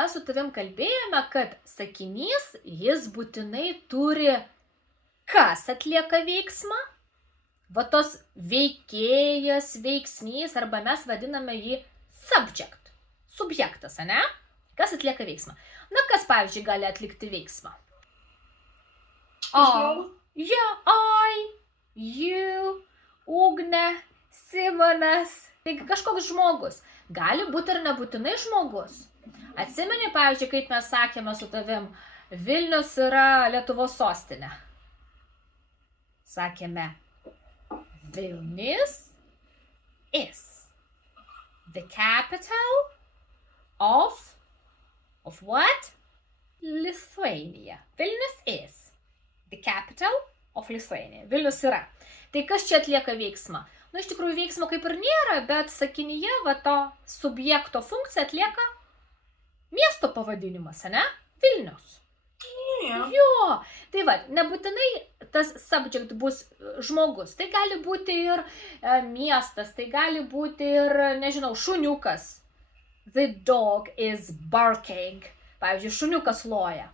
Mes su tavim kalbėjome, kad sakinys jis būtinai turi kas atlieka veiksmą? Va tos veikėjas, veiksnys, arba mes vadiname jį subject. Subjektas, ane? Kas atlieka veiksmą? Na, kas, pavyzdžiui, gali atlikti veiksmą? I, you, Ugnė, Simonas. Taigi kažkoks žmogus. Gali būti ir nebūtinai žmogus. Atsimeni, pavyzdžiui, kaip mes sakėme su tavim, Vilnius yra Lietuvos sostinė. Sakėme, Vilnius is the capital of what? Lithuania. Vilnius is the capital of Lithuania. Vilnius yra. Tai kas čia atlieka veiksmą? Iš tikrųjų veiksmo kaip ir nėra, bet sakinyje va to subjekto funkciją atlieka miesto pavadinimas, ane? Vilnius. Jo, tai va, nebūtinai tas subject bus žmogus, tai gali būti ir miestas, tai gali būti ir, nežinau, šuniukas. The dog is barking. Pavyzdžiui, šuniukas loja.